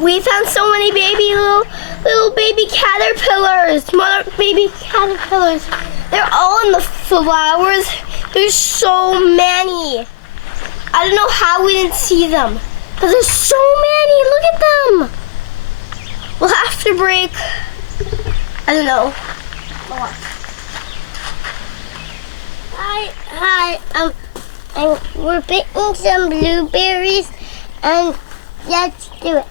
we found so many little baby caterpillars, mother baby caterpillars. They're all in the flowers. There's so many. I don't know how we didn't see them, but there's so many. Look at them. We'll have to break, I don't know. Hi, and we're picking some blueberries, and let's do it.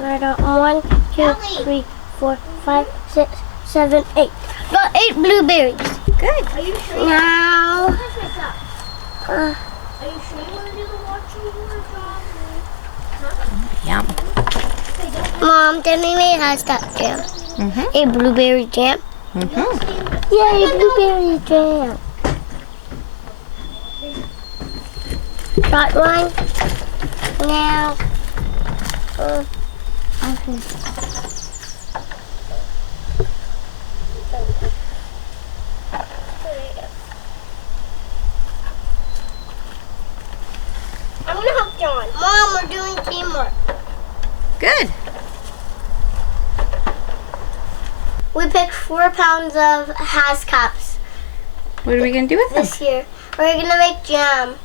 We're on 1, 2, 3, 4, 5, 6, 7, 8. Got 8 blueberries. Good. Are you sure? Now. Are you sure you want to do the watching or job? Yum. Mom, tell me it has that jam. A blueberry jam. Yay, blueberry jam. Got one. Now. I'm gonna help John. Mom, we're doing teamwork. Good. We picked 4 pounds of Has cups. What are we gonna do with them? This year. We're gonna make jam.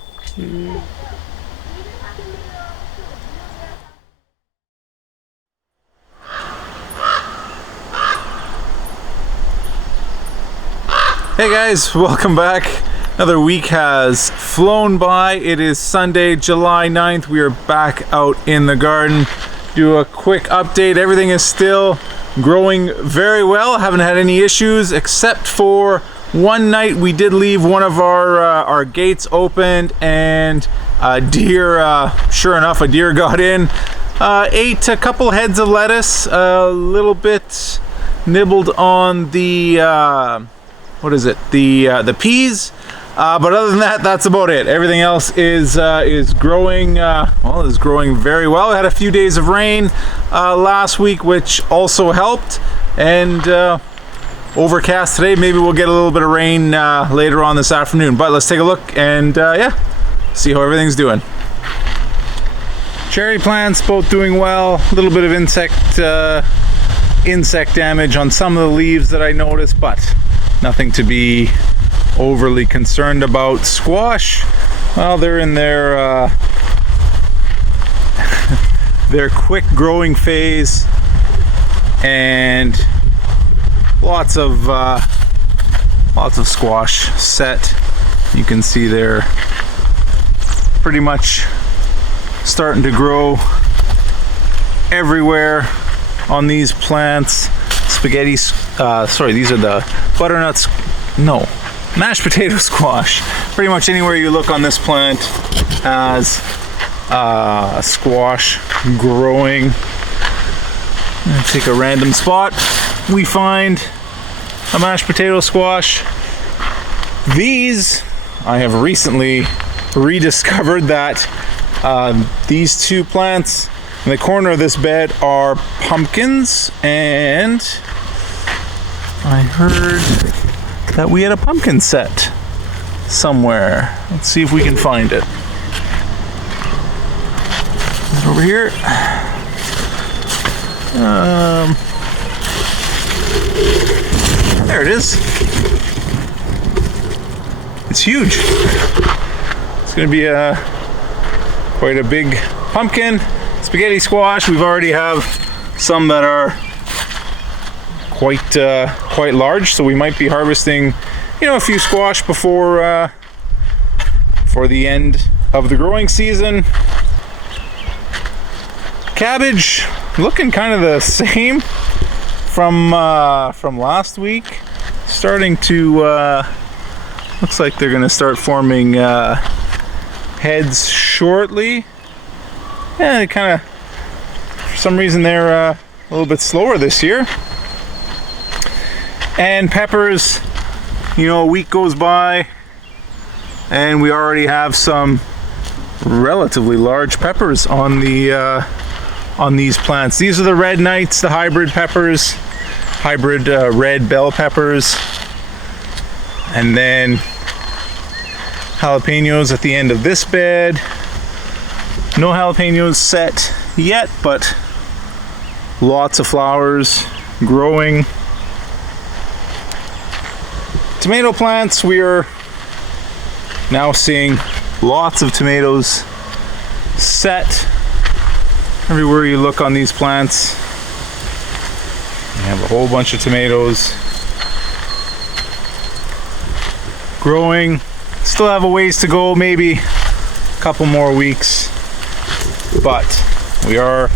Hey guys, welcome back. Another week has flown by. It is Sunday, July 9th. We are back out in the garden. Do a quick update. Everything is still growing very well. Haven't had any issues except for one night we did leave one of our gates opened and a deer, sure enough, a deer got in, ate a couple heads of lettuce, a little bit nibbled on the what is it? The peas. But other than that, that's about it. Everything else is growing. Well, is growing very well. We had a few days of rain last week, which also helped. And overcast today. Maybe we'll get a little bit of rain later on this afternoon. But let's take a look and yeah, see how everything's doing. Cherry plants both doing well. A little bit of insect damage on some of the leaves that I noticed, but nothing to be overly concerned about. Squash, well, they're in their their quick growing phase, and lots of squash set. You can see they're pretty much starting to grow everywhere on these plants. Spaghetti, sorry, these are the butternuts, no, mashed potato squash. Pretty much anywhere you look on this plant has squash growing. I'm gonna take a random spot. We find a mashed potato squash. These, I have recently rediscovered that these two plants in the corner of this bed are pumpkins, and I heard that we had a pumpkin set somewhere. Let's see if we can find it. Is it over here? There it is. It's huge. It's going to be quite a big pumpkin. Spaghetti squash. We've already have some that are quite large, so we might be harvesting, you know, a few squash before the end of the growing season. Cabbage looking kind of the same from last week. Starting to looks like they're going to start forming heads shortly. Yeah, they kind of, for some reason, they're a little bit slower this year. And peppers, you know, a week goes by and we already have some relatively large peppers on the on these plants. These are the red knights, the hybrid peppers, hybrid red bell peppers, and then jalapenos at the end of this bed. No jalapenos set yet, but lots of flowers growing. Tomato plants, we are now seeing lots of tomatoes set everywhere you look on these plants. You have a whole bunch of tomatoes growing. Still have a ways to go, maybe a couple more weeks, but we are,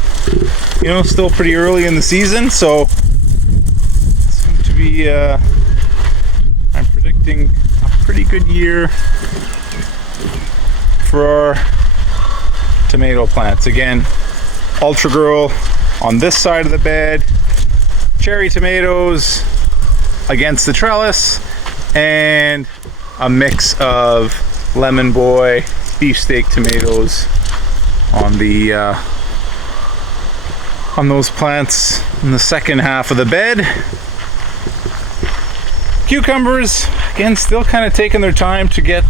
you know, still pretty early in the season, so it's going to be I'm predicting a pretty good year for our tomato plants. Again, Ultra Girl on this side of the bed, cherry tomatoes against the trellis, and a mix of Lemon Boy beefsteak tomatoes on the on those plants in the second half of the bed. Cucumbers, again, still kind of taking their time to get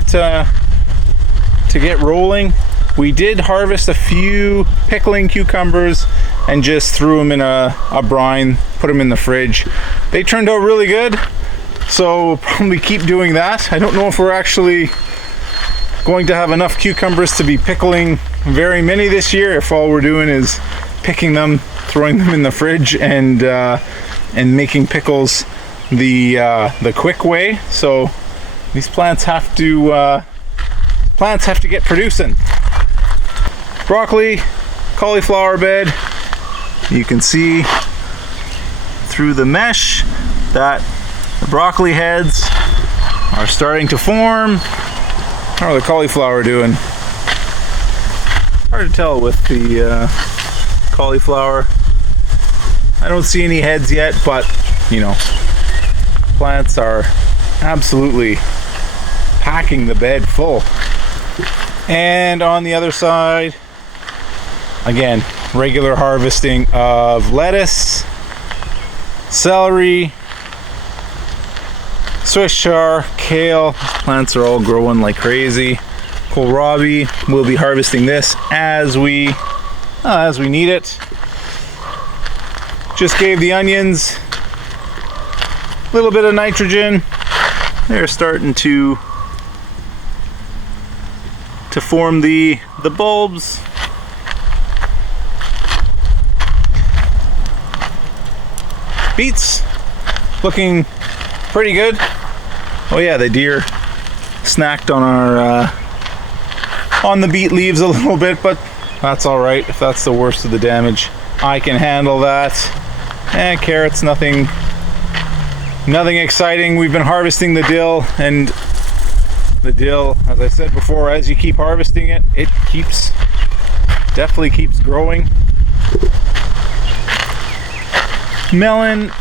rolling. We did harvest a few pickling cucumbers and just threw them in a brine, put them in the fridge. They turned out really good, so we'll probably keep doing that. I don't know if we're actually going to have enough cucumbers to be pickling very many this year, if all we're doing is picking them, throwing them in the fridge, and making pickles the quick way. So these plants have to get producing. Broccoli, cauliflower bed. You can see through the mesh that the broccoli heads are starting to form. How are the cauliflower doing? Hard to tell with the cauliflower. I don't see any heads yet, but you know, plants are absolutely packing the bed full. And on the other side, again, regular harvesting of lettuce, celery, Swiss chard, kale. Plants are all growing like crazy. Kohlrabi, we'll be harvesting this as we need it. Just gave the onions a little bit of nitrogen. They're starting to form the bulbs. Beets looking pretty good. Oh yeah, the deer snacked on our on the beet leaves a little bit, but that's all right. If that's the worst of the damage, I can handle that. And carrots, nothing exciting. We've been harvesting the dill, and the dill, as I said before, as you keep harvesting it, it definitely keeps growing. Melon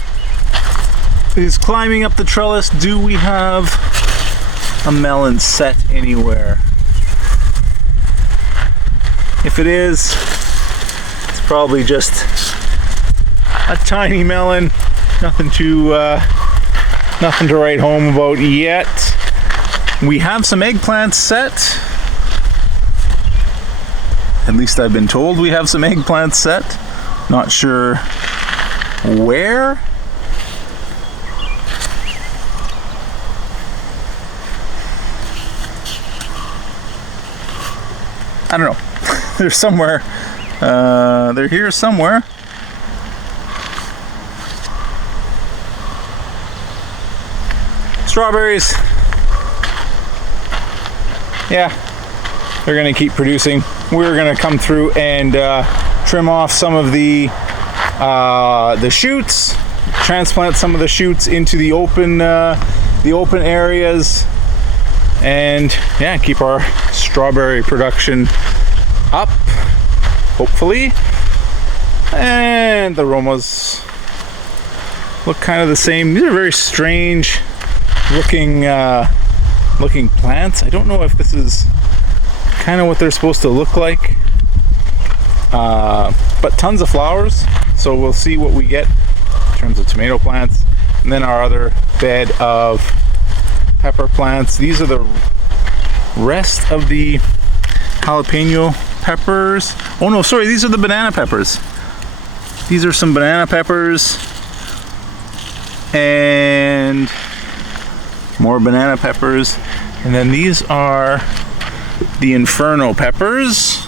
is climbing up the trellis. Do we have a melon set anywhere? If it is, it's probably just a tiny melon. Nothing to write home about yet. We have some eggplants set. At least I've been told we have some eggplants set. Not sure where. I don't know. They're somewhere. They're here somewhere. Strawberries. Yeah, they're gonna keep producing. We're gonna come through and trim off some of the shoots, transplant some of the shoots into the open areas, and yeah, keep our strawberry production up, hopefully. And the aromas look kind of the same. These are very strange looking plants. I don't know if this is kind of what they're supposed to look like. but tons of flowers. So we'll see what we get in terms of tomato plants. And then our other bed of pepper plants. These are the rest of the jalapeno peppers. Oh no, sorry, these are the banana peppers. These are some banana peppers and more banana peppers. And then these are the Inferno peppers.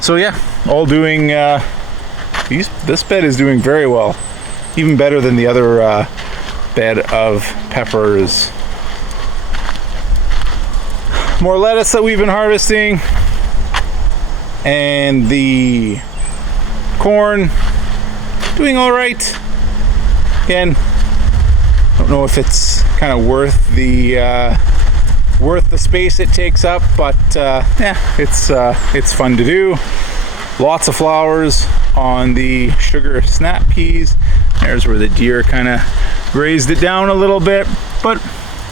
So yeah, all doing, this bed is doing very well. Even better than the other bed of peppers. More lettuce that we've been harvesting. And the corn doing all right. Again, don't know if it's kind of worth the space it takes up, but yeah, it's fun to do. Lots of flowers on the sugar snap peas. There's where the deer kind of grazed it down a little bit, but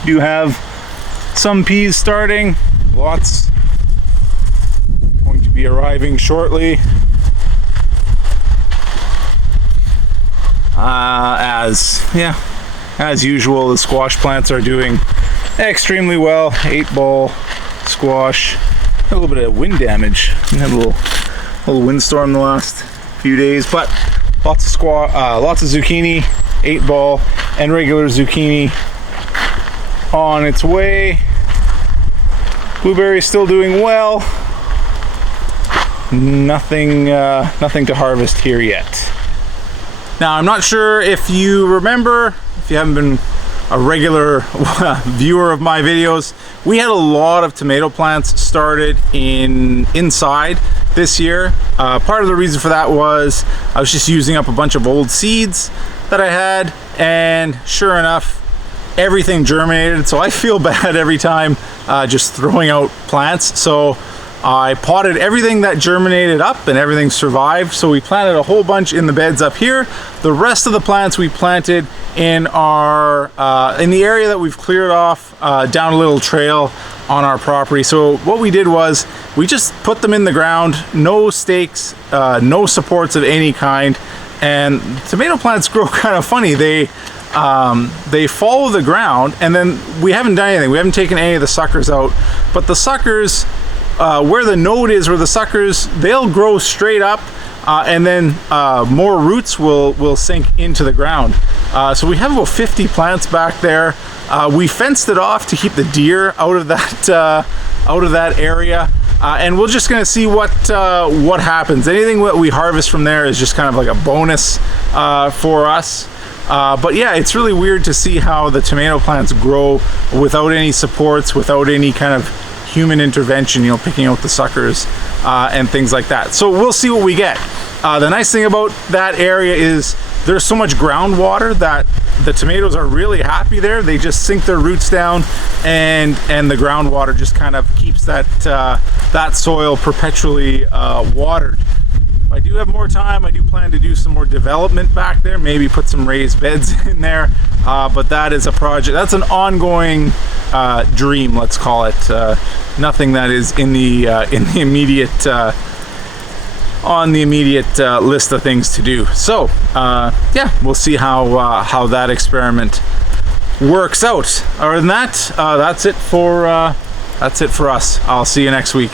do have some peas starting. Lots going to be arriving shortly. As usual, the squash plants are doing extremely well. 8-ball squash. A little bit of wind damage. We had a little windstorm the last few days, but lots of zucchini, 8-ball and regular zucchini on its way. Blueberry still doing well. Nothing to harvest here yet. Now, I'm not sure if you remember, if you haven't been a regular viewer of my videos, we had a lot of tomato plants started inside this year. Part of the reason for that was I was just using up a bunch of old seeds that I had, and sure enough, everything germinated. So I feel bad every time just throwing out plants. So I potted everything that germinated up and everything survived. So we planted a whole bunch in the beds up here. The rest of the plants we planted in our in the area that we've cleared off down a little trail on our property. So what we did was we just put them in the ground, no stakes, no supports of any kind. And tomato plants grow kind of funny. They follow the ground, and then we haven't done anything. We haven't taken any of the suckers out, but the suckers, where the node is, where the suckers, they'll grow straight up, and then more roots will sink into the ground. So we have about 50 plants back there. We fenced it off to keep the deer out of that area, and we're just gonna see what happens. Anything that we harvest from there is just kind of like a bonus for us. But yeah, it's really weird to see how the tomato plants grow without any supports, without any kind of human intervention, you know, picking out the suckers and things like that. So we'll see what we get. The nice thing about that area is there's so much groundwater that the tomatoes are really happy there. They just sink their roots down, and the groundwater just kind of keeps that soil perpetually watered. If I do have more time, I do plan to do some more development back there, maybe put some raised beds in there, but that is a project, that's an ongoing dream, let's call it. Nothing that is in the immediate on the immediate list of things to do. So yeah, we'll see how that experiment works out. Other than that, that's it for us. I'll see you next week.